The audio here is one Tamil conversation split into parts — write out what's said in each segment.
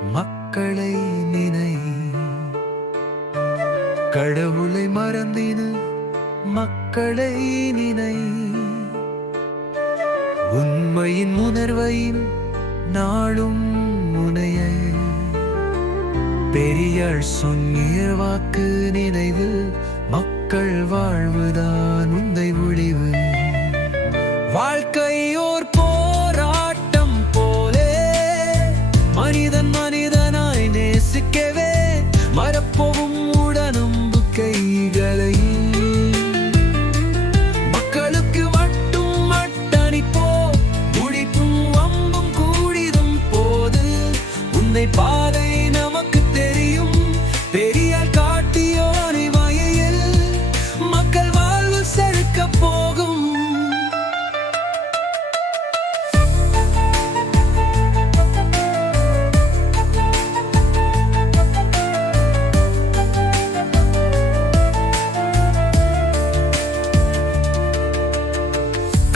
மக்களை நினை, கடவுளை மறந்தினு மக்களை நினை. உண்மையின் உணர்வையின் நாளும் முனையை, பெரியாள் சொன்னிய வாக்கு நினைவு, மக்கள் வாழ்வுதான் உந்தை ஒளிவு. வாழ்க்கை ஓர் போராட்டம் போலே, மனிதன் மனிதனாய் நேசிக்கவே மறப்போவும் உடனம்புக்கைகளை. மக்களுக்கு மட்டும் மட்டணிப்போ, முடிப்பும் வம்பும் கூடிடும் போது உன்னை பாதை நமக்கு தெரியும். பெரியார் காட்டியோனை வகையில் மக்கள் வாழ்வு செழிக்க போகும்.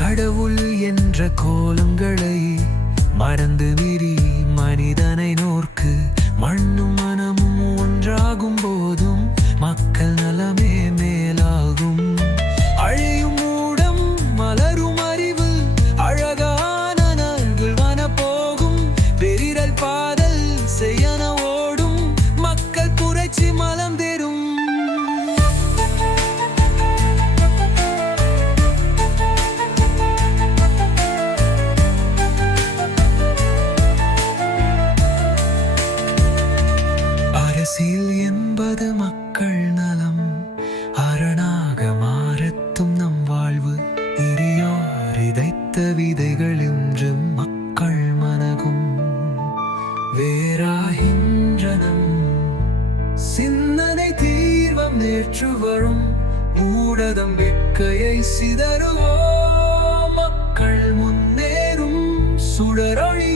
கடவுள் என்ற கோலங்களை மறந்து மீறி மனிதனை நோர்க்கு. மண்ணும் மனமும் ஒன்றாகும் போதும் மக்கள் நலமே மேலாகும். அழியும் மூடம் மலரும் அறிவு, அழகான நாள்கள் வனப்போகும். பெரிரல் பாதல் செய்யன ஓடும், மக்கள் புரட்சி மலம் தேரும். அரசியல் என்பது மக்கள் நலம், அரணாக மாறத்தும் நம் வாழ்வு. இரியோர் விதைத்த விதைகள் இன்று மக்கள் மனகும் வேறாகின்றனம். சிந்தனை தீர்வம் நேற்று வரும், ஊடதம் வெட்கையை சிதறுவோ மக்கள் முன்னேறும். சுடரொளி